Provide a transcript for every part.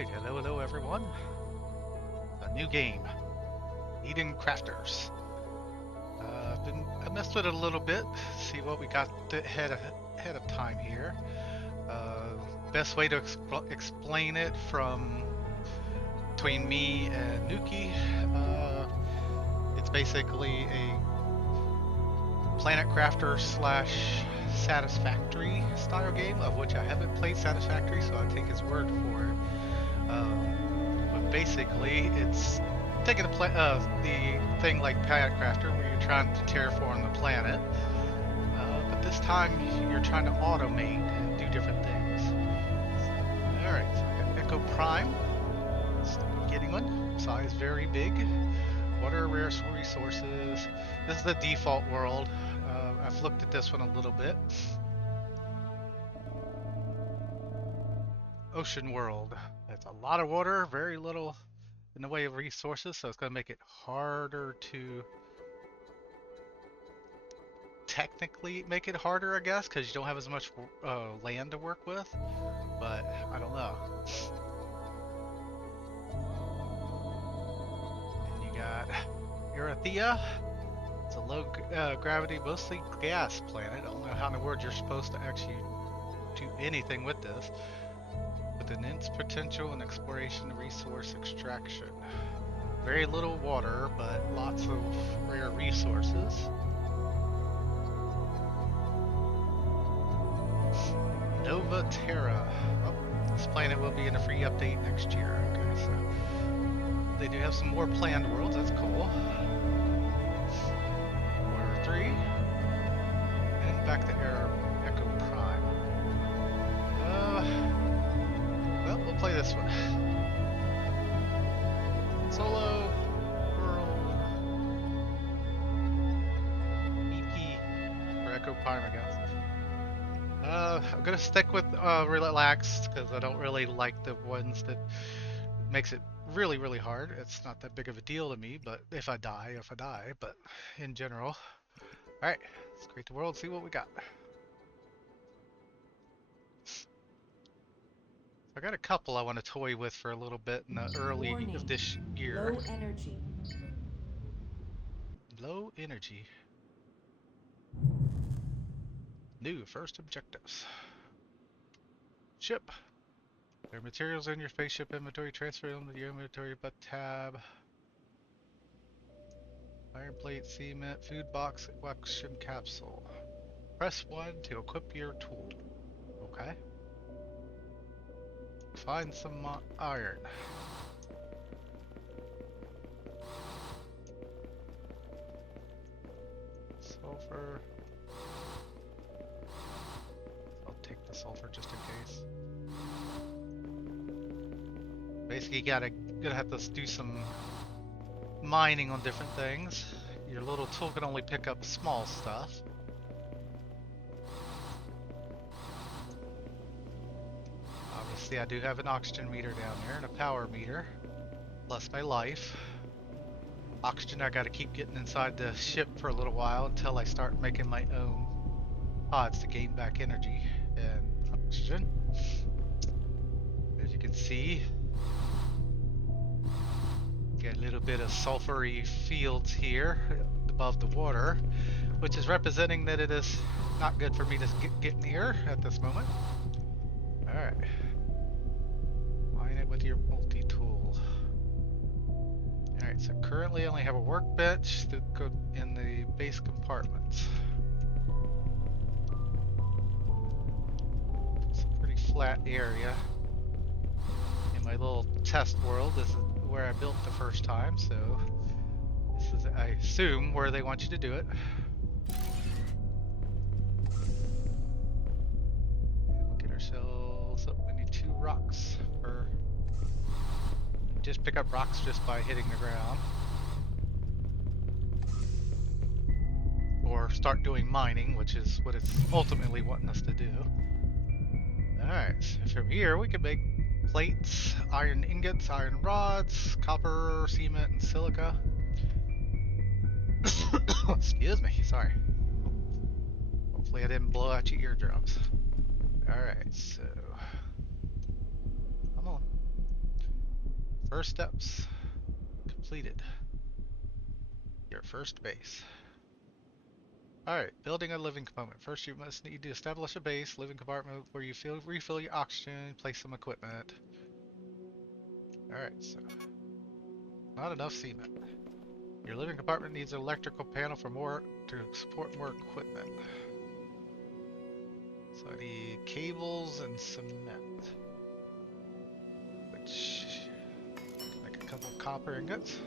Alright, hello everyone. A new game, Eden Crafters. I messed with it a little bit, see what we got ahead of time here. Best way to explain it from between me and Nuki, it's basically a Planet Crafter slash Satisfactory style game, of which I haven't played Satisfactory, so I take his word for it. But basically, it's taking the thing like Planet Crafter, where you're trying to terraform the planet, but this time you're trying to automate and do different things. Alright, so I got Echo Prime. It's the beginning one. Size very big. Water, rare resources. This is the default world. I've looked at this one a little bit. Ocean world. It's a lot of water, very little in the way of resources, so it's going to make it harder to technically make it harder, I guess, because you don't have as much land to work with, but I don't know. And you got Erythea. It's a low gravity, mostly gas planet. I don't know how in the world you're supposed to actually do anything with this. With immense potential in exploration and resource extraction. Very little water, but lots of rare resources. Nova Terra. Oh, this planet will be in a free update next year. Okay, so they do have some more planned worlds. That's cool. Order 3. And back to Echo Prime. Well, we'll play this one. Solo World EP for Echo Prime, I guess. I'm gonna stick with relaxed because I don't really like the ones that makes it really hard. It's not that big of a deal to me, but if I die, but in general. Alright, let's create the world, see what we got. I got a couple I want to toy with for a little bit in the early of this year. Low energy. Low energy. New first objectives. Ship. There are materials in your spaceship inventory. Transfer them to your inventory but tab. Iron plate, cement, food box, collection capsule. Press 1 to equip your tool. Okay. Find some iron. Sulfur. I'll take the sulfur just in case. Basically, you gonna have to do some mining on different things. Your little tool can only pick up small stuff. Obviously, I do have an oxygen meter down there and a power meter, plus my life. Oxygen, I gotta keep getting inside the ship for a little while until I start making my own pods to gain back energy and oxygen. As you can see, get a little bit of sulfury fields here above the water, which is representing that it is not good for me to get near at this moment. Alright. Mine it with your multi-tool. Alright, so currently I only have a workbench that go in the base compartments. It's a pretty flat area. In my little test world, this is where I built the first time, so this is, I assume, where they want you to do it. We'll get ourselves up. We need 2 rocks for. Just pick up rocks just by hitting the ground, or start doing mining, which is what it's ultimately wanting us to do. All right, so from here we can make plates, iron ingots, iron rods, copper, cement, and silica. Excuse me, sorry. Hopefully I didn't blow out your eardrums. Alright, so come on. First steps completed. Your first base. Alright, building a living compartment. First you must need to establish a base, living compartment where you refill your oxygen, place some equipment. Alright, so not enough cement. Your living compartment needs an electrical panel to support more equipment. So I need cables and cement. Which can make a couple of copper ingots.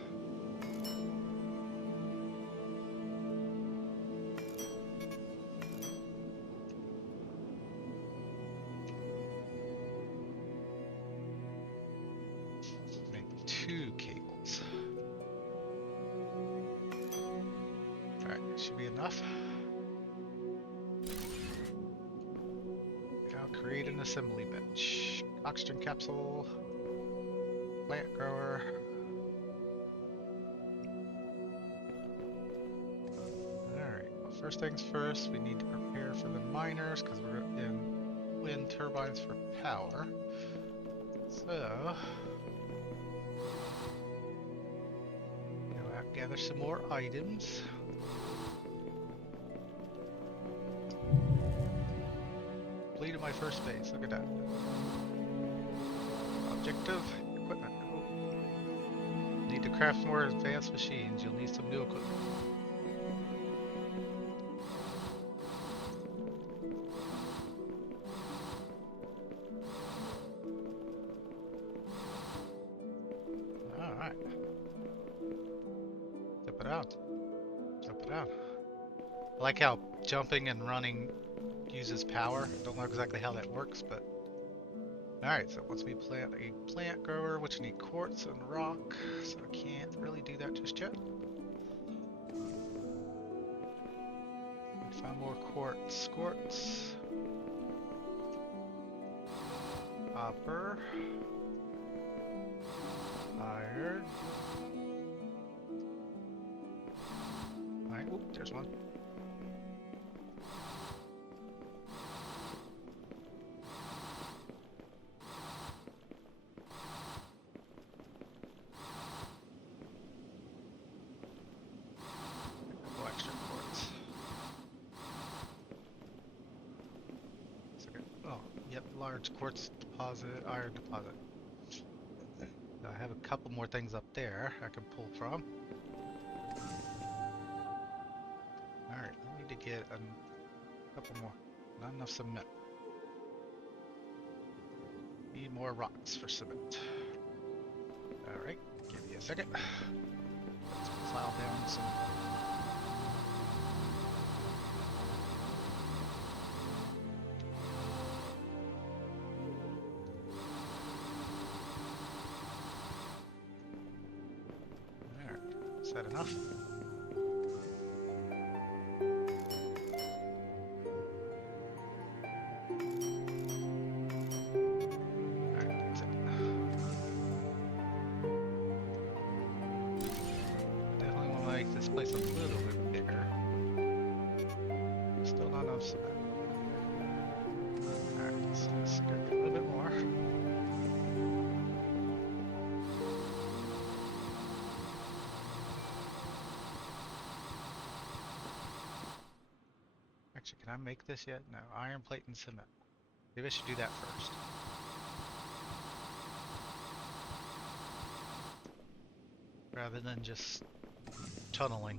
Make 2 cables. Alright, should be enough. Now create an assembly bench. Oxygen capsule. Plant grower. Alright, well, first things first, we need to prepare for the miners because we're in wind turbines for power. So, gather some more items. Completed my first base, look at that. Objective, equipment. Need to craft more advanced machines, you'll need some new equipment. Alright. Jump it out. Jump it out. I like how jumping and running uses power. Don't know exactly how that works, but alright, so once we plant a plant grower, which need quartz and rock, so I can't really do that just yet. Find more quartz. Quartz. Copper. Iron. Alright, oop, there's one. Large quartz deposit, iron deposit. I have a couple more things up there I can pull from. Alright, I need to get a couple more. Not enough cement. Need more rocks for cement. Alright, give me a second. Let's plow down some. Is that enough? Alright, that's it. Definitely want to make this place a little bit bigger. Still not enough cement. Alright, let's go a little bit more. Actually, can I make this yet? No, iron plate and cement. Maybe I should do that first. Rather than just tunneling.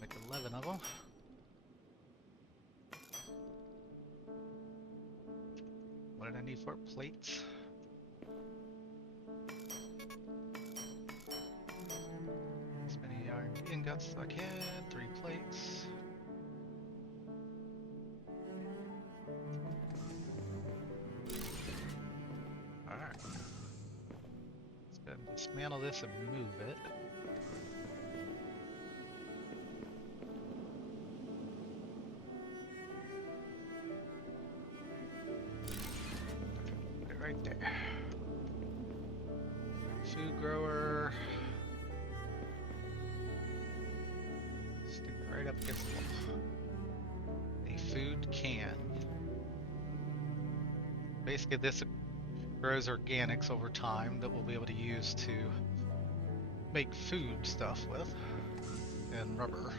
Make 11 of them. What did I need for it? Plates? As many iron ingots as I can. 3 plates. Alright. Let's go ahead and dismantle this and move it. Put it right there. Food grower. Stick it right up against the wall. A food can. Basically, this grows organics over time that we'll be able to use to make food stuff with, and rubber.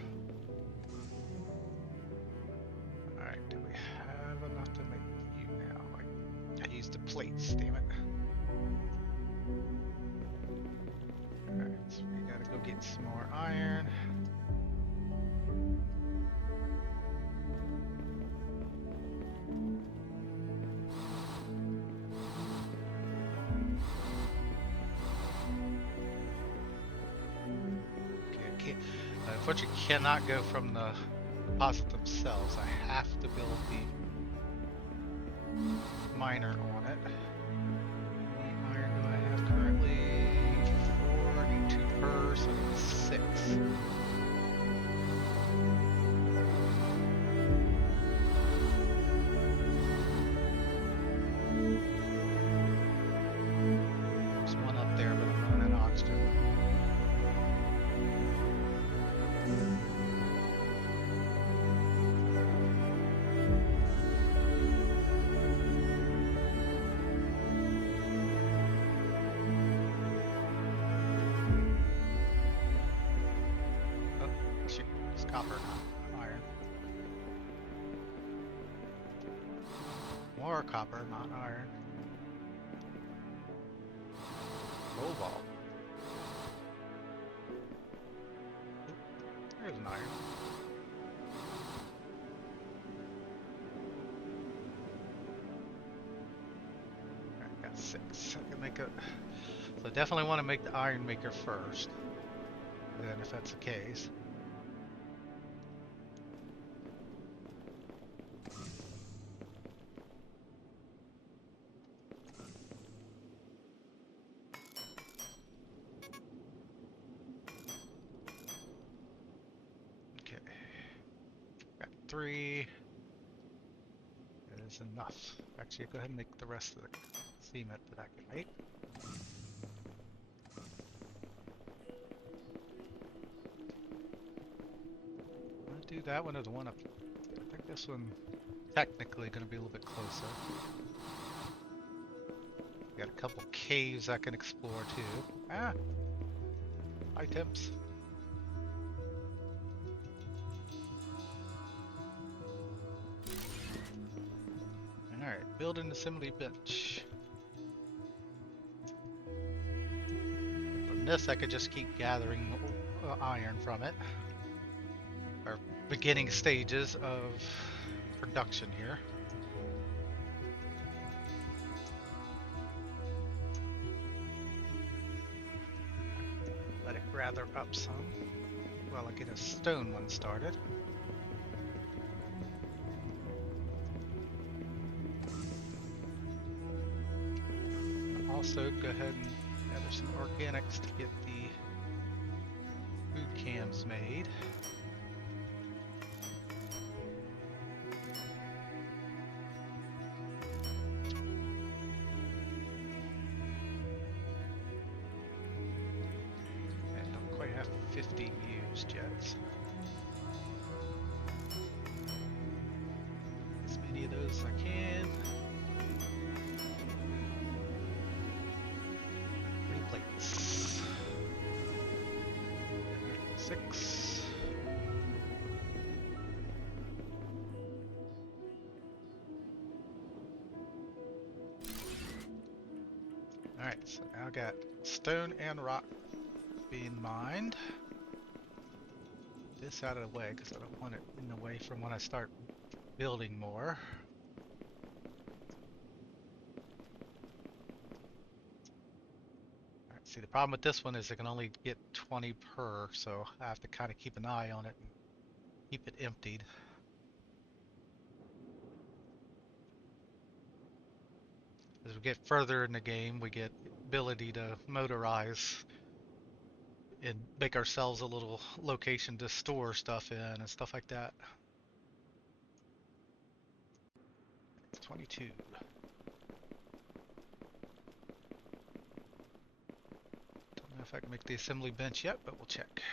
Alright, do we have enough to make you now? I used the plates, damn it. Alright, so we gotta go get some more iron. Unfortunately, cannot go from the deposit themselves. I have to build the miner on it. How many iron do I have currently? 4. I need 2 per, so I need 6. There's one up there, but I'm running out of oxygen. Copper, not iron. More copper, not iron. Cobalt. There's an iron. Alright, got 6. I can make a. So I definitely want to make the iron maker first. Then, if that's the case. Okay. Got 3. That is enough. Actually, go ahead and make the rest of the cement that I can make. Do that one or the one up. I think this one technically going to be a little bit closer. Got a couple caves I can explore too. Ah, items. All right, build an assembly bench. From this, I could just keep gathering iron from it. Our beginning stages of production here. Let it gather up some while I get a stone one started. Also, go ahead and gather some organics to get the food cams made. And don't quite have 50 used yet. As many of those as I can. 3 plates. 6. Alright, so now I got stone and rock being mined. This out of the way because I don't want it in the way from when I start building more. Alright, see the problem with this one is I can only get 20 per, so I have to kind of keep an eye on it and keep it emptied. As we get further in the game, we get ability to motorize and make ourselves a little location to store stuff in and stuff like that. It's 22. Don't know if I can make the assembly bench yet, but we'll check.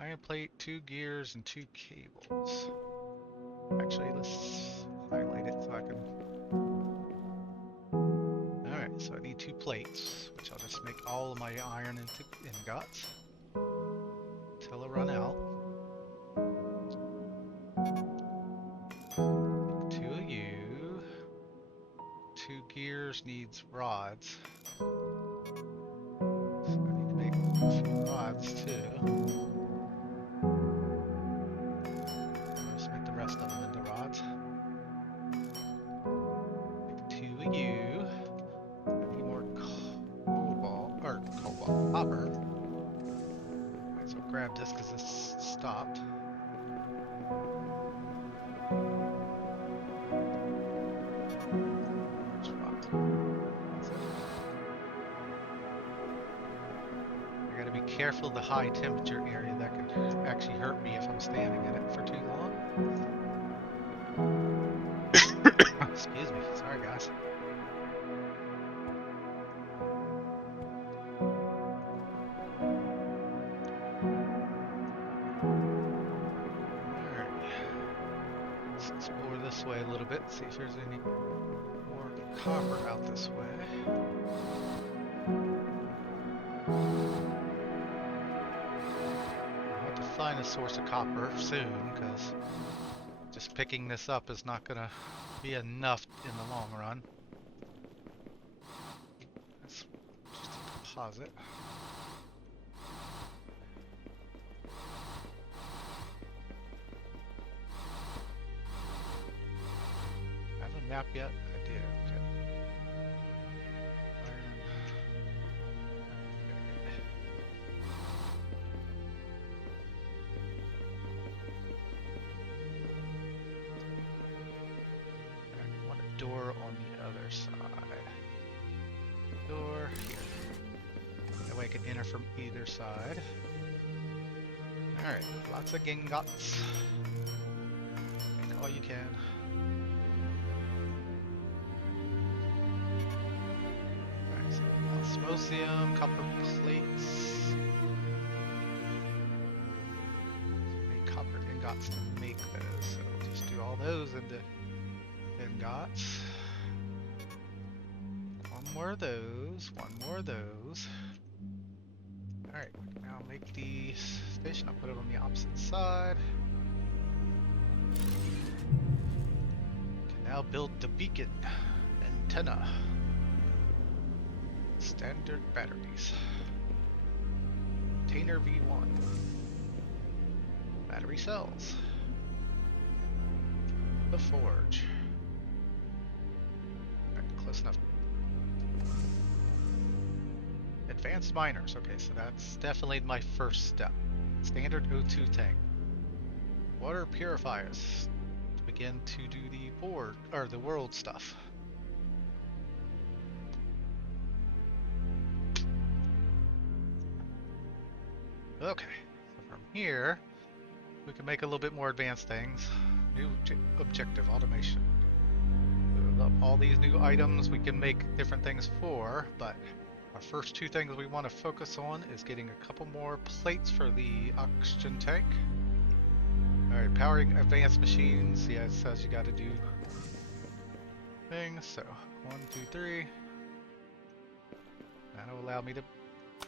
Iron plate, 2 gears, and 2 cables. Actually, let's highlight it so I can... Alright, so I need 2 plates, which I'll just make all of my iron into ingots until I run out. 2 of you. 2 gears needs rods. So I need to make a few rods too. I'll just make the rest of them into rods. Make 2 of you. I need more copper. Might as well grab this because this stopped. I gotta be careful of the high temperature area. That could actually hurt me if I'm standing in it for too long. Excuse me. Sorry, guys. Alright. Let's explore this way a little bit, see if there's any more copper out this way. I'll have to find a source of copper soon, because just picking this up is not going to be enough in the long run. That's just a deposit. Have a map yet? I did, okay. I want a door on the other side. Door here. That way I can enter from either side. Alright, lots of ingots. Make all you can. Alright, so osmosium, copper plates. Need copper ingots to make those, so we'll just do all those into ingots. One more of those, one more of those. Alright, now make the station. I'll put it on the opposite side. Can now build the beacon antenna. Standard batteries. Container V1. Battery cells. The forge. Alright, close enough. Advanced miners. Okay, so that's definitely my first step. Standard O2 tank. Water purifiers to begin to do the world stuff. Okay, so from here we can make a little bit more advanced things. New objective automation. All these new items we can make different things for, but our first 2 things we want to focus on is getting a couple more plates for the oxygen tank. Alright, powering advanced machines. Yeah, it says you got to do things. So, 1, 2, 3. That'll allow me to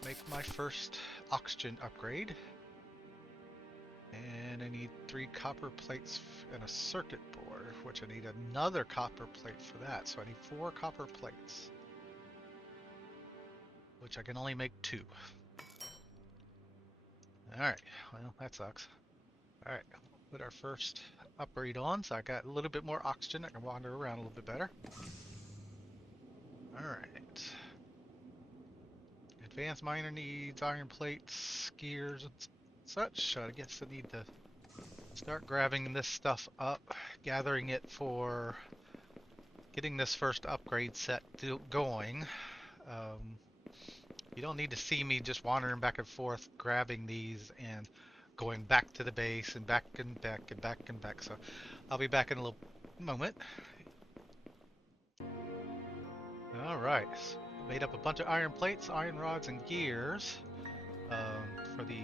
make my first oxygen upgrade. And I need 3 copper plates and a circuit board, which I need another copper plate for that. So I need 4 copper plates, which I can only make 2. Alright, well, that sucks. Alright, put our first upgrade on, so I got a little bit more oxygen. I can wander around a little bit better. Alright. Advanced miner needs iron plates, gears, and such. So I guess I need to start grabbing this stuff up, gathering it for getting this first upgrade set going. You don't need to see me just wandering back and forth, grabbing these and going back to the base and back and back and back and back. So I'll be back in a little moment. Alright, so made up a bunch of iron plates, iron rods, and gears for the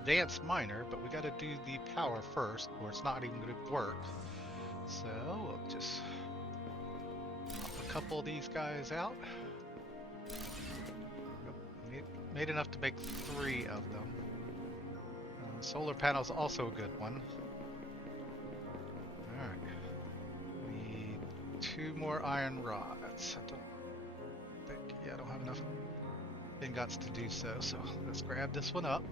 advanced miner, but we got to do the power first, or it's not even going to work. So we'll just pop a couple of these guys out. Made enough to make 3 of them. Solar panel's also a good one. Alright. Need 2 more iron rods. I don't have enough ingots to do so, so let's grab this one up.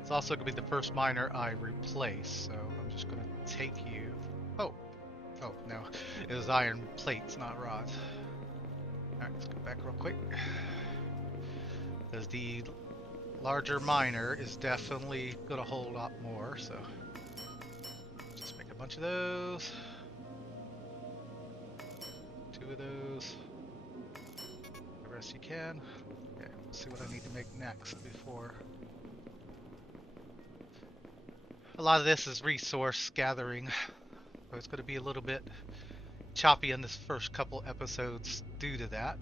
It's also going to be the first miner I replace, so I'm just going to take you... Oh, no, it was iron plates, not rods. Alright, let's go back real quick. Because the larger miner is definitely going to hold a lot more, so just make a bunch of those. 2 of those. The rest you can. Okay, let's see what I need to make next before... A lot of this is resource gathering, so it's going to be a little bit choppy in this first couple episodes due to that.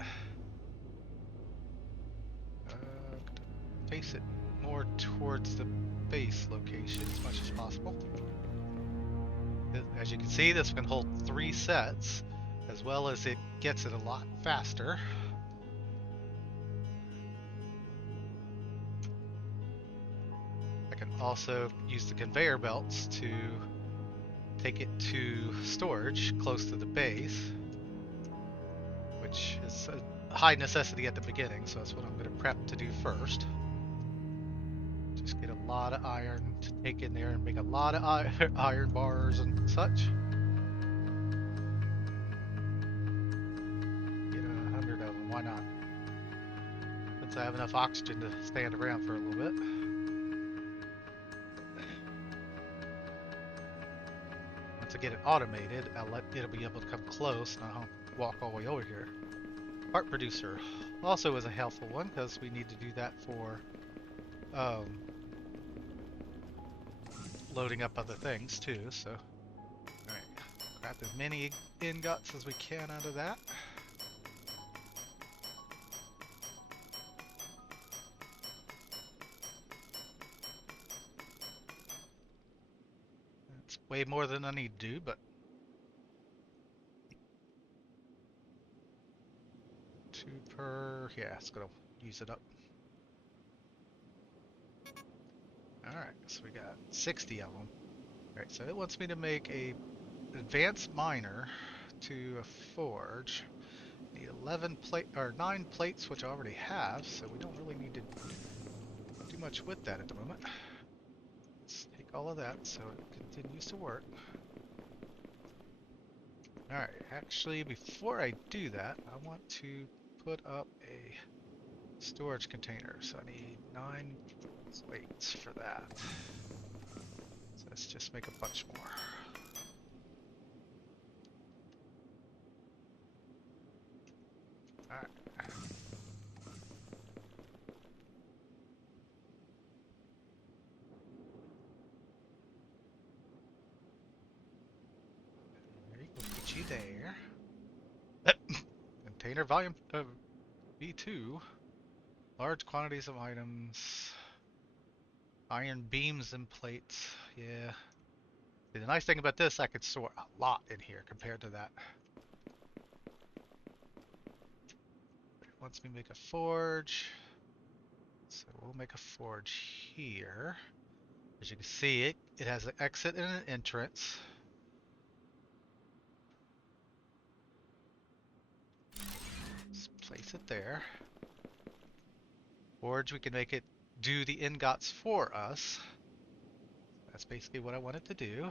Face it more towards the base location as much as possible. As you can see, this can hold 3 sets, as well as it gets it a lot faster. I can also use the conveyor belts to take it to storage close to the base, which is a high necessity at the beginning, so that's what I'm going to prep to do first. Just get a lot of iron to take in there and make a lot of iron bars and such. Get 100 of them, why not? Since I have enough oxygen to stand around for a little bit. Once I get it automated, it'll be able to come close and I'll walk all the way over here. Part producer also is a helpful one because we need to do that for loading up other things too, so alright, grab as many ingots as we can out of that. It's way more than I need to do, but 2 per, yeah, it's gonna use it up. Alright, so we got 60 of them. Alright, so it wants me to make a advanced miner to a forge. Need 9 plates, which I already have, so we don't really need to do much with that at the moment. Let's take all of that so it continues to work. Alright, actually before I do that, I want to put up a storage container, so I need 9 plates for that. So let's just make a bunch more. Alright. We'll put you there. Container volume V2. Large quantities of items. Iron beams and plates. Yeah. See, the nice thing about this, I could store a lot in here compared to that. It wants me to make a forge. So we'll make a forge here. As you can see, it has an exit and an entrance. Let's place it there. Forge, we can make it do the ingots for us. That's basically what I wanted to do.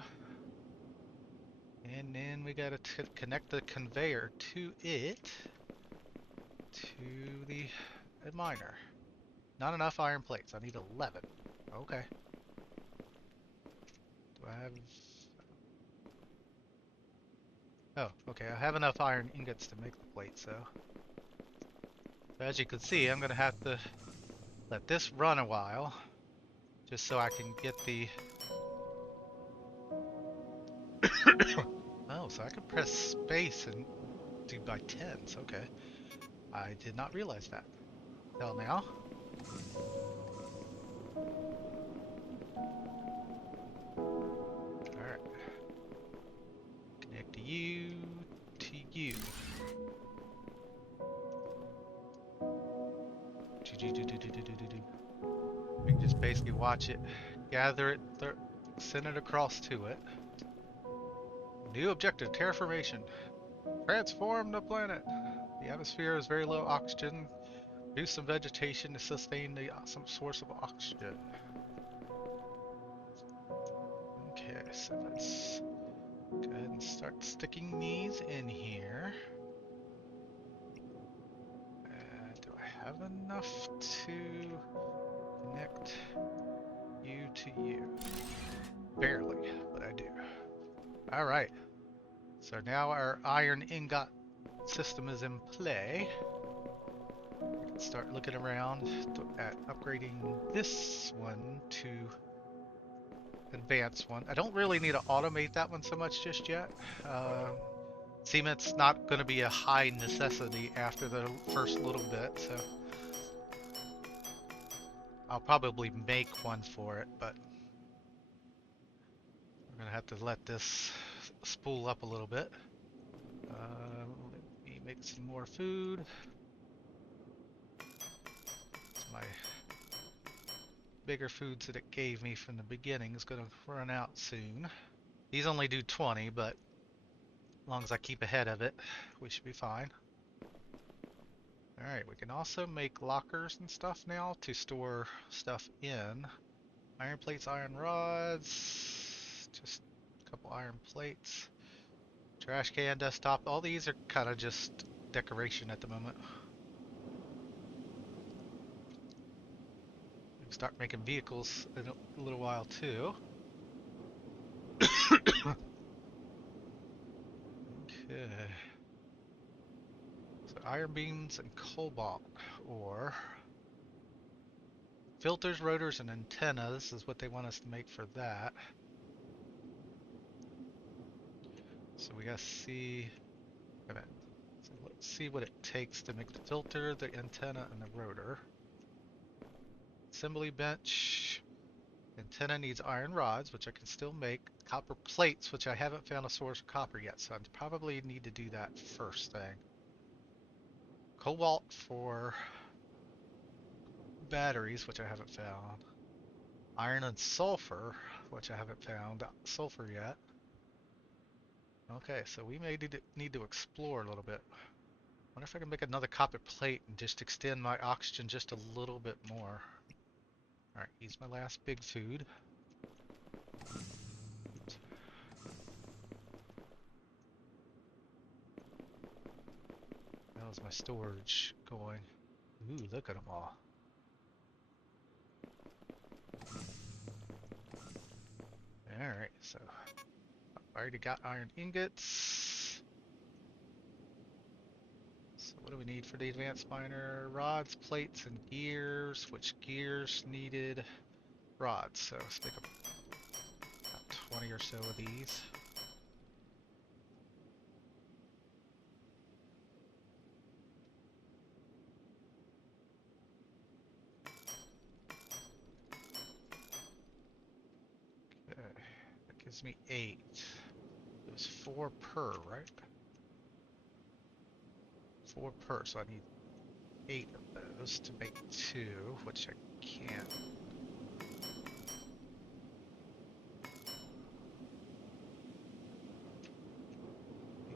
And then we gotta connect the conveyor to it, to the miner. Not enough iron plates. I need 11. Okay. Do I have... Oh, okay. I have enough iron ingots to make the plate, so... As you can see, I'm gonna have to let this run a while, just so I can get the... Oh, so I can press space and do by tens. Okay. I did not realize that. Till now. Alright. Connect you to you. We can just basically watch it, gather it, send it across to it. New objective, terraformation. Transform the planet. The atmosphere is very low oxygen. Produce some vegetation to sustain the some source of oxygen. Okay, so let's go ahead and start sticking these in here. Do I have enough to connect you to you? Barely, but I do. Alright, so now our iron ingot system is in play. We can start looking around at upgrading this one to advanced one. I don't really need to automate that one so much just yet. Cement's not going to be a high necessity after the first little bit, so I'll probably make one for it, but we're going to have to let this spool up a little bit. Let me make some more food. My bigger foods that it gave me from the beginning is going to run out soon. These only do 20, but as long as I keep ahead of it, we should be fine. Alright, we can also make lockers and stuff now to store stuff in. Iron plates, iron rods, just a couple iron plates. Trash can, desktop, all these are kind of just decoration at the moment. We can start making vehicles in a little while too. Okay. So iron beams and cobalt ore. Filters, rotors, and antennas is what they want us to make for that. So we gotta see. So let's see what it takes to make the filter, the antenna, and the rotor. Assembly bench. Antenna needs iron rods, which I can still make. Copper plates, which I haven't found a source of copper yet, so I probably need to do that first thing. Cobalt for batteries, which I haven't found. Iron and sulfur, which I haven't found sulfur yet. Okay, so we may need to explore a little bit. Wonder if I can make another copper plate and just extend my oxygen just a little bit more. Alright, here's my last big food. How's my storage going? Ooh, look at them all. Alright, so I already got iron ingots. So what do we need for the advanced miner? Rods, plates, and gears, which gears needed rods. So let's make about 20 or so of these. Okay, that gives me 8. It was 4 per, right? 4 per, so I need 8 of those to make 2, which I can't.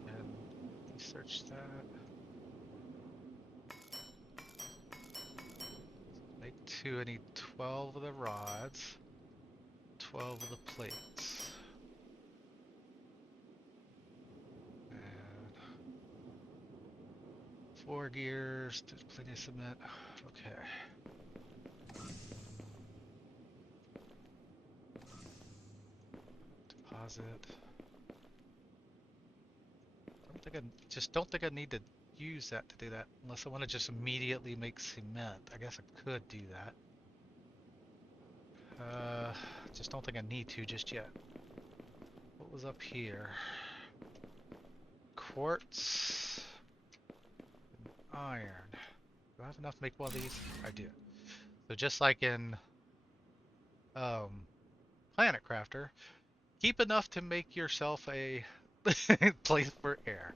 And research that. Make 2, I need 12 of the rods, 12 of the plates. And 4 gears, there's plenty of cement. Okay. Deposit. Don't think I need to use that to do that unless I want to just immediately make cement. I guess I could do that. Just don't think I need to just yet. What was up here? Quartz. Iron. Do I have enough to make one of these? I do. So just like in um, Planet Crafter, keep enough to make yourself a place for air.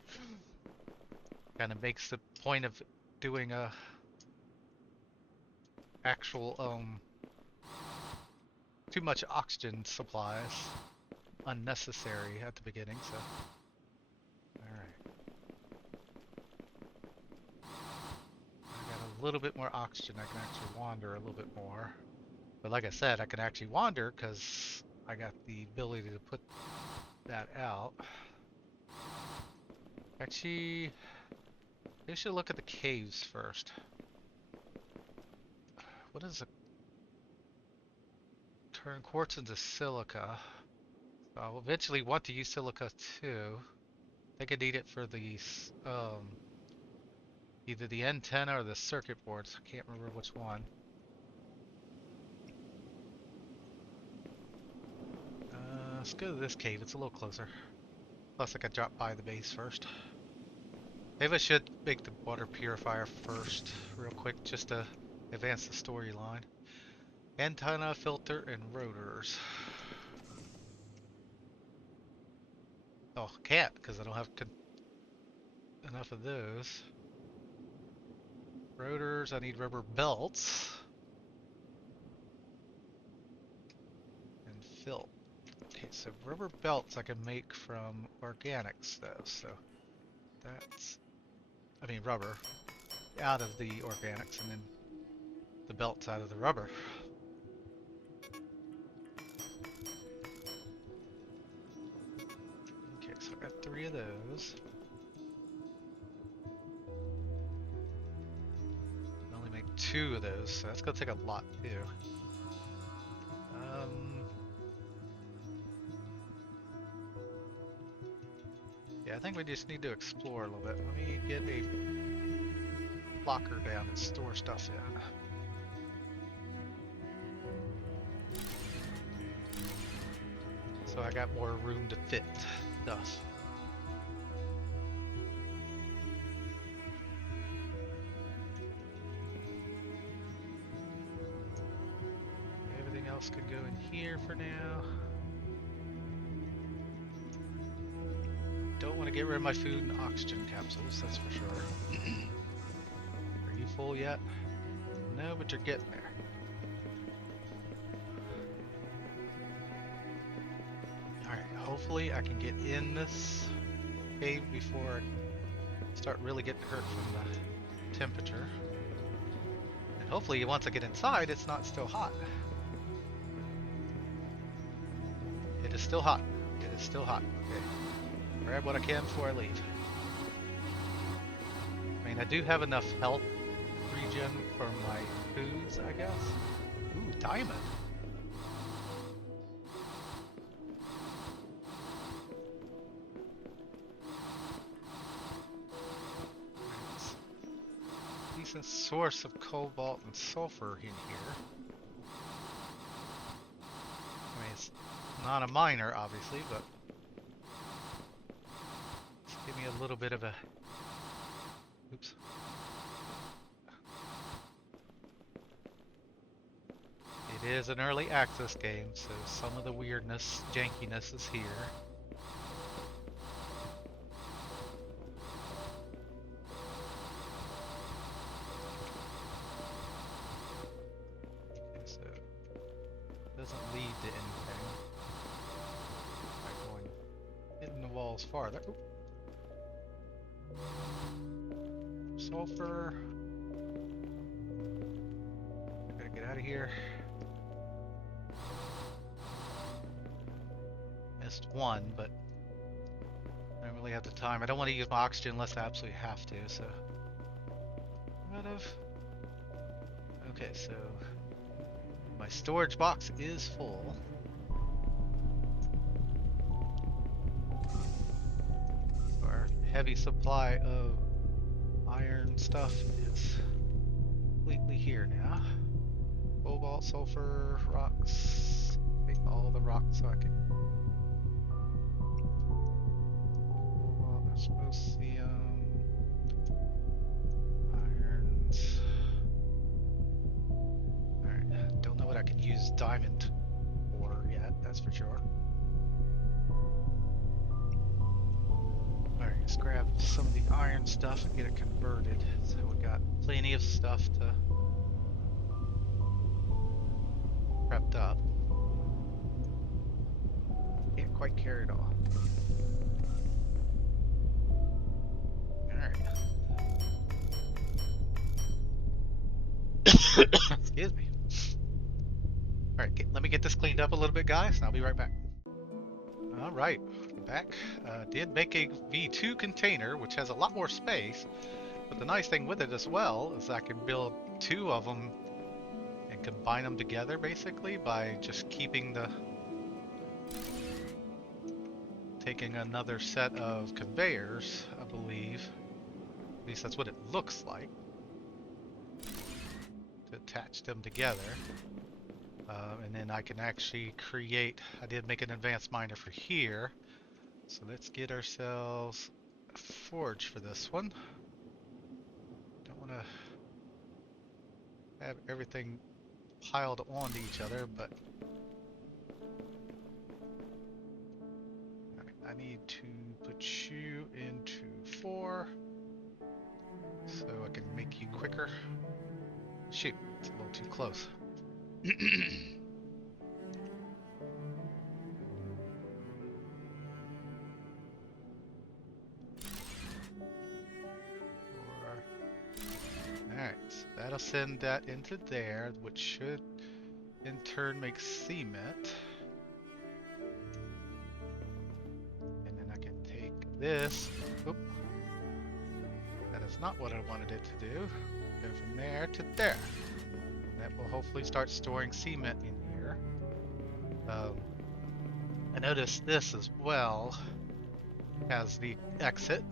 Kind of makes the point of doing a actual too much oxygen supplies unnecessary at the beginning. So, all right, I got a little bit more oxygen. I can actually wander a little bit more. But like I said, I can actually wander because I got the ability to put that out. Actually, maybe I should look at the caves first. What is a turn quartz into silica? So I'll eventually want to use silica too. I think I need it for the either the antenna or the circuit boards. I can't remember which one. Let's go to this cave. It's a little closer. Plus, I could drop by the base first. Maybe I should make the water purifier first, real quick, just to advance the storyline. Antenna, filter, and rotors. Oh, can't, because I don't have enough of those. Rotors, I need rubber belts. And fill. Okay, so rubber belts I can make from organics, though, so that's... I mean rubber out of the organics, and then the belts out of the rubber. Okay, so I got 3 of those. I only make 2 of those, so that's gonna take a lot too. Yeah, I think we just need to explore a little bit. Let me get a locker down and store stuff in. So I got more room to fit stuff. Everything else can go in here for now. Don't want to get rid of my food and oxygen capsules, that's for sure. Are you full yet? No, but you're getting there. Alright, hopefully I can get in this cave before I start really getting hurt from the temperature. And hopefully once I get inside, it's not still hot. It is still hot. It is still hot. Okay. Grab what I can before I leave. I mean, I do have enough health regen for my foods, I guess. Ooh, diamond. Decent source of cobalt and sulfur in here. I mean, it's not a miner, obviously, but give me a little bit of a... Oops. It is an early access game, so some of the weirdness, jankiness is here. Okay, so it doesn't lead to anything. By going hitting the walls farther. Oop. Sulfur. I gotta get out of here. Missed one, but I don't really have the time. I don't want to use my oxygen unless I absolutely have to, so. Okay, so my storage box is full. Our heavy supply of iron stuff is completely here now. Cobalt, sulfur, rocks. Take all the rocks so I can. Cobalt, osmosium, irons. use diamond ore yet, that's for sure. Alright, let's grab some of the iron stuff and get it converted. So we got plenty of stuff to prepped up. Can't quite carry it all. Alright. Excuse me. Alright, let me get this cleaned up a little bit, guys, and I'll be right back. Alright, back. Did make a V2 container, which has a lot more space, but the nice thing with it as well is I can build two of them and combine them together, basically, by just keeping the... taking another set of conveyors, I believe. At least that's what it looks like. To attach them together. And then I can actually create... I did make an advanced miner for here. So let's get ourselves a forge for this one. Don't want to have everything piled onto each other, but... I need to put you into 4 so I can make you quicker. Shoot, it's a little too close. Alright, so that'll send that into there, which should in turn make cement. This, oop, that is not what I wanted it to do. Go from there to there. That will hopefully start storing cement in here. I noticed this as well has the exit.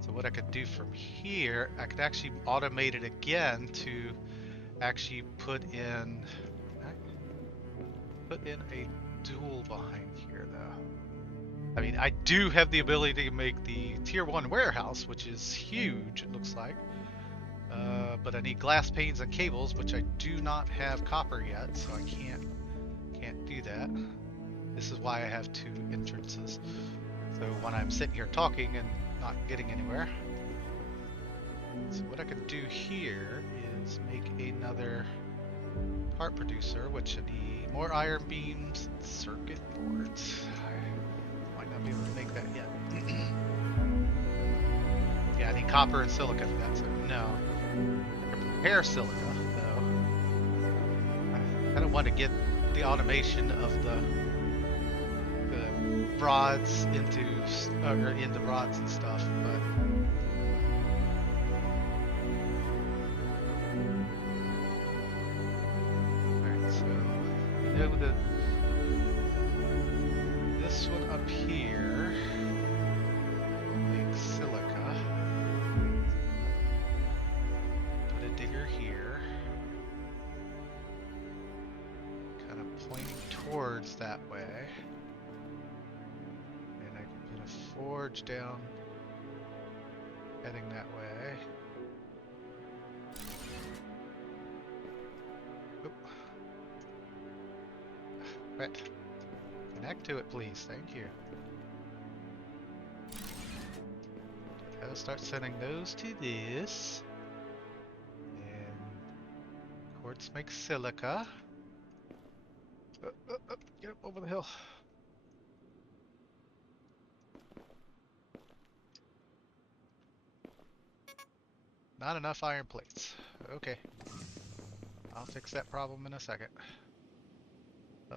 So what I could do from here, I could actually automate it again to actually put in a dual behind here though. I mean, I do have the ability to make the tier 1 warehouse, which is huge, it looks like. But I need glass panes and cables, which I do not have copper yet, so I can't do that. This is why I have 2 entrances. So when I'm sitting here talking and not getting anywhere. So what I can do here is make another part producer, which I need more iron beams and circuit boards. Might not be able to make that yet. Yeah, I need copper and silica for that, so no. I can prepare silica, though. I don't want to get the automation of the rods into rods and stuff, but alright, so you know that this one up here will make silica. Put a digger here. Kind of pointing towards that way. And I can put a forge down heading that way. Oop. Right. Connect to it, please. Thank you. I'll start sending those to this. And quartz makes silica. Get up over the hill. Not enough iron plates. Okay. I'll fix that problem in a second. Oh,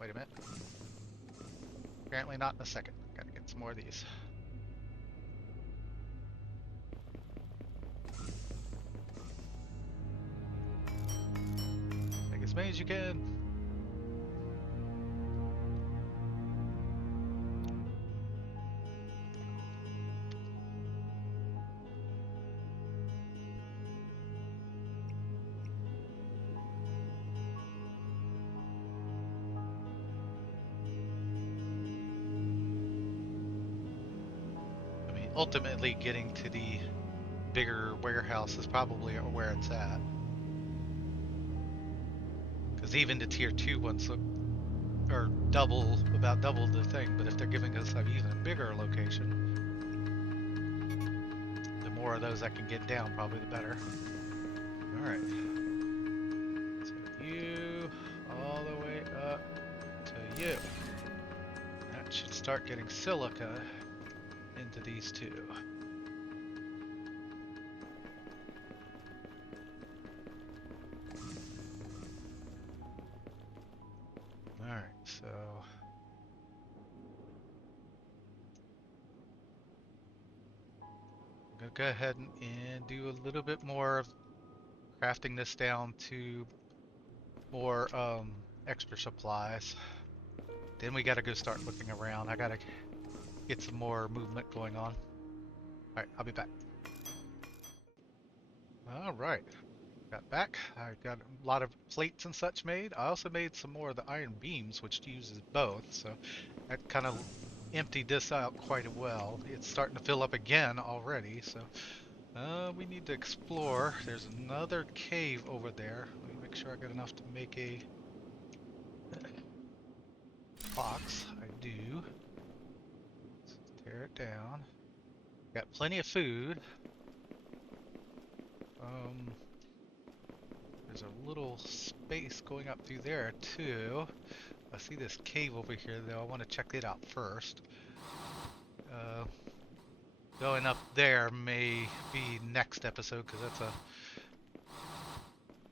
wait a minute. Apparently not in a second. Gotta get some more of these. Make as many as you can. Ultimately, getting to the bigger warehouse is probably where it's at. Because even the tier 2 ones look, are about double the thing, but if they're giving us an even bigger location, the more of those I can get down, probably the better. Alright. So you, all the way up to you. That should start getting silica into these two. Alright, so I'm gonna go ahead and do a little bit more of crafting this down to more extra supplies. Then we gotta go start looking around. I gotta get some more movement going on. Alright, I'll be back. Alright, got back. I got a lot of plates and such made. I also made some more of the iron beams, which uses both, so that kind of emptied this out quite well. It's starting to fill up again already, so we need to explore. There's another cave over there. Let me make sure I got enough to make a box. I do. Let's tear it down. Got plenty of food. There's a little space going up through there too. I see this cave over here though. I want to check it out first. Going up there may be next episode because that's a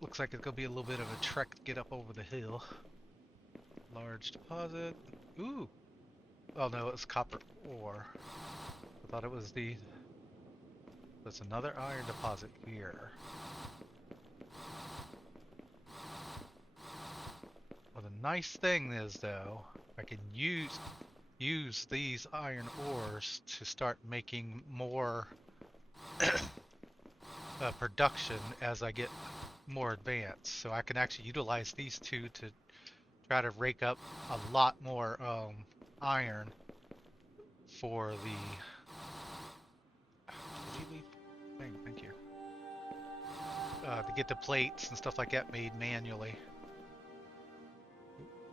looks like it's gonna be a little bit of a trek to get up over the hill. Large deposit. Ooh. Oh no, it's copper ore. I thought it was the. There's another iron deposit here. Well, the nice thing is though, I can use these iron ores to start making more production as I get more advanced. So I can actually utilize these two to try to rake up a lot more iron for the. Did you leave? Thank you. To get the plates and stuff like that made manually.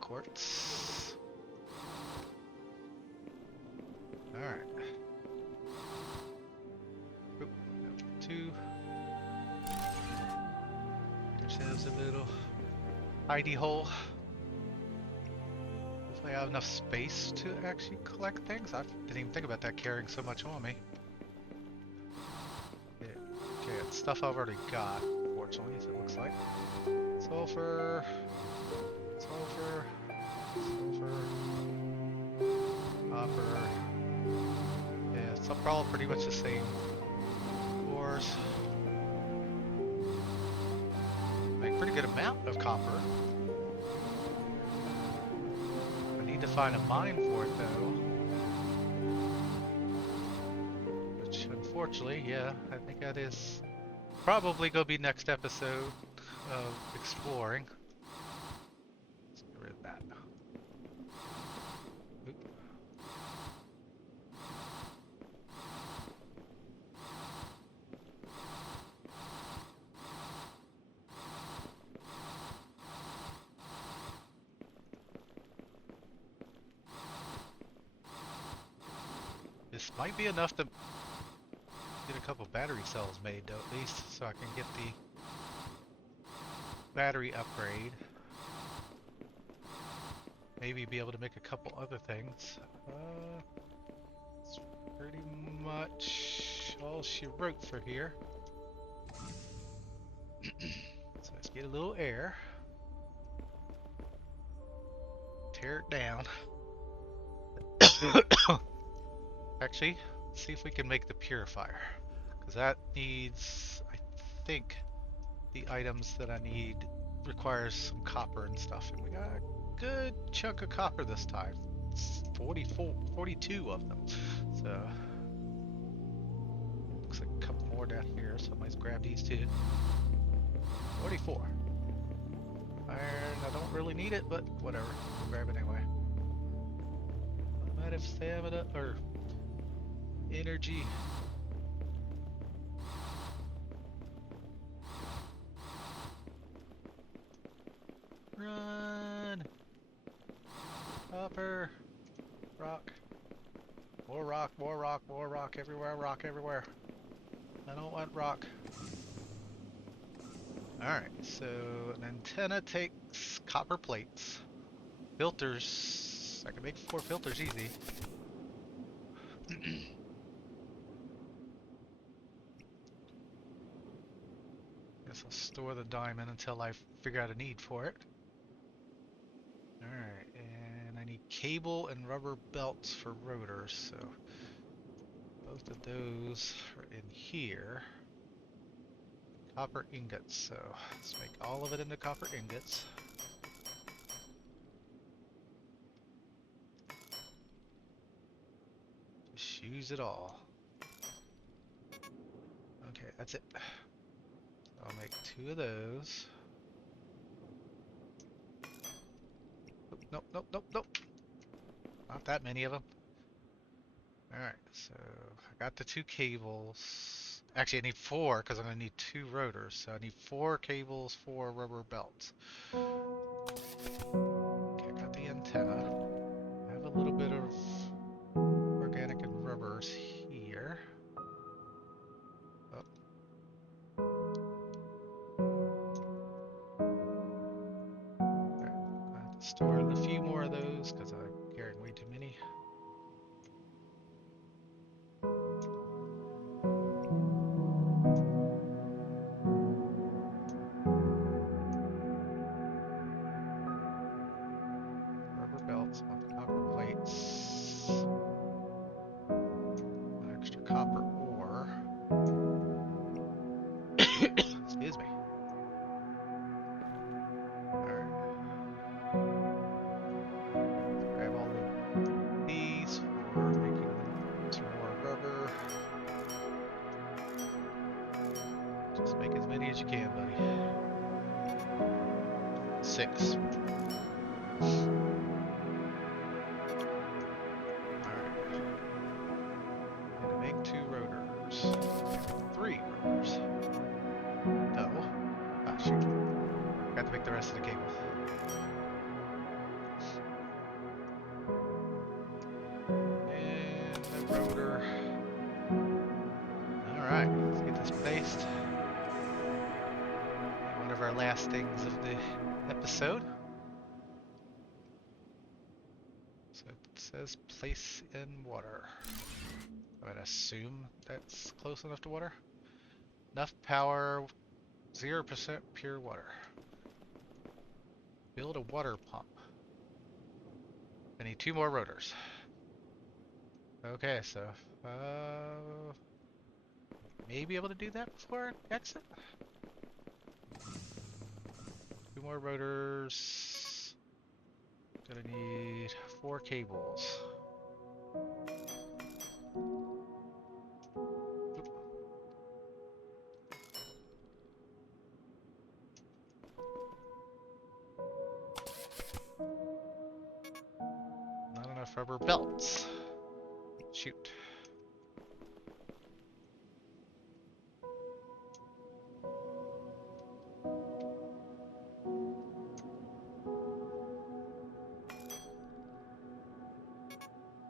Quartz. Alright. Oop, no, 2. There's a little hidey hole. Hopefully I have enough space to actually collect things. I didn't even think about that carrying so much on me. Okay, it's stuff I've already got, fortunately, as it looks like. Sulfur. Sulfur. Sulfur. Copper. Yeah, it's all pretty much the same. Ores. Make pretty good amount of copper. I need to find a mine for it though. Which unfortunately, yeah, I think that is probably gonna be next episode of exploring. Let's get rid of that. Oop. This might be enough to get a couple battery cells made though, at least, so I can get the battery upgrade. Maybe be able to make a couple other things. It's pretty much all she wrote for here. So let's get a little air. Tear it down. Actually, see if we can make the purifier. Because that needs, I think, the items that I need requires some copper and stuff. And we got a good chunk of copper this time. It's 42 of them. So, looks like a couple more down here. Somebody's grabbed these too. 44. Iron, I don't really need it, but whatever. We'll grab it anyway. I might have stamina, or energy. Run. Copper. Rock. More rock, more rock, more rock everywhere, rock everywhere. I don't want rock. Alright, so an antenna takes copper plates. Filters. I can make 4 filters easy. Guess I'll store the diamond until I figure out a need for it. Alright, and I need cable and rubber belts for rotors, so both of those are in here. Copper ingots, so let's make all of it into copper ingots. Just use it all. Okay, that's it. I'll make 2 of those. Nope, nope, nope, nope. Not that many of them. Alright, so I got the 2 cables. Actually, I need 4 because I'm going to need 2 rotors. So I need 4 cables, 4 rubber belts. Okay, I got the antenna. I have a little bit of organic and rubbers here. Oh. Right. I have to store a few more of those because I'm carrying way too many. Rubber belts on copper plates. An extra copper ore. Excuse me. Alright. Grab all of these for making some more rubber. Just make as many as you can, buddy. 6. Alright. I'm gonna make 2 rotors. 3 rotors. No. Ah, shoot. Got to make the rest of the cable. And the rotor. Alright, let's get this placed. One of our last things of the episode. So it says place in water. I'm gonna assume that's close enough to water. Enough power, 0% pure water. Build a water pump. I need 2 more rotors. Okay, so may be able to do that before exit. 2 more rotors. Gonna need 4 cables. Not enough rubber belts. Shoot.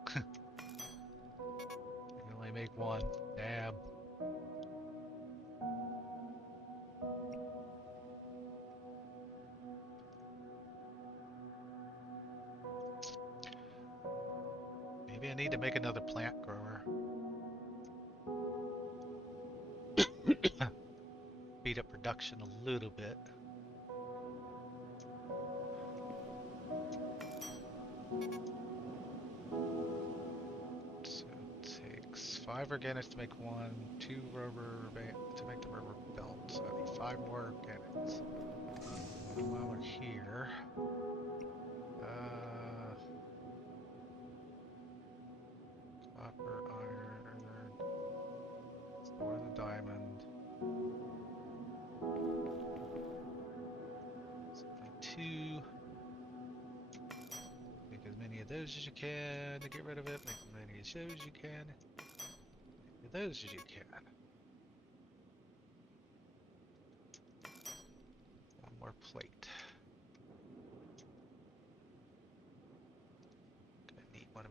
I can only make 1. Damn. Maybe I need to make another plant grower. Speed up production a little bit. So it takes 5 organics to make 1, 2 rubber to make the rubber belt. So I need 5 more organics. And while we're here, copper, iron, store the diamond. So 2. Make as many of those as you can to get rid of it. Make as many of those as you can. Make those as you can. 1 more plate.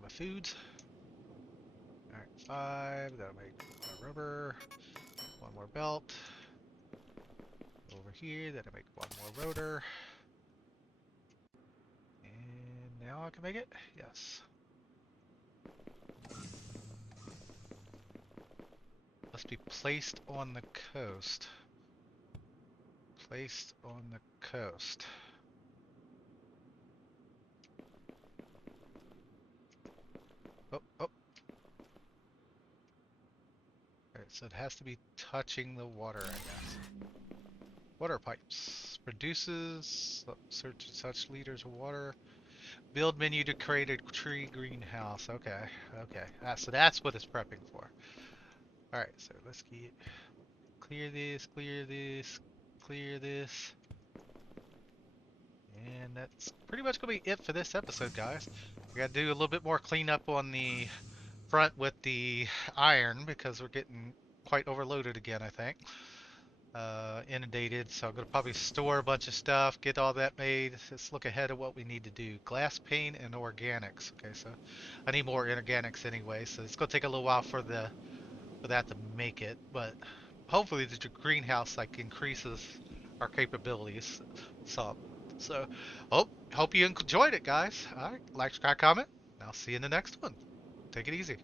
my foods. Alright, 5. That'll make a rubber. 1 more belt. Over here, that'll make 1 more rotor. And now I can make it? Yes. Must be placed on the coast. Placed on the coast. Oh, oh. Alright, so it has to be touching the water, I guess. Water pipes. Produces such liters of water. Build menu to create a tree greenhouse. Okay, okay. So that's what it's prepping for. Alright, so let's get clear this, clear this, clear this. And that's pretty much going to be it for this episode, guys. We got to do a little bit more cleanup on the front with the iron because we're getting quite overloaded again, I think. Inundated, so I'm going to probably store a bunch of stuff, get all that made. Let's look ahead at what we need to do. Glass pane and organics. Okay, so I need more organics anyway, so it's going to take a little while for that to make it, but hopefully the greenhouse like increases our capabilities some. So hope you enjoyed it, guys. All right, like, subscribe, comment. I'll see you in the next one. Take it easy.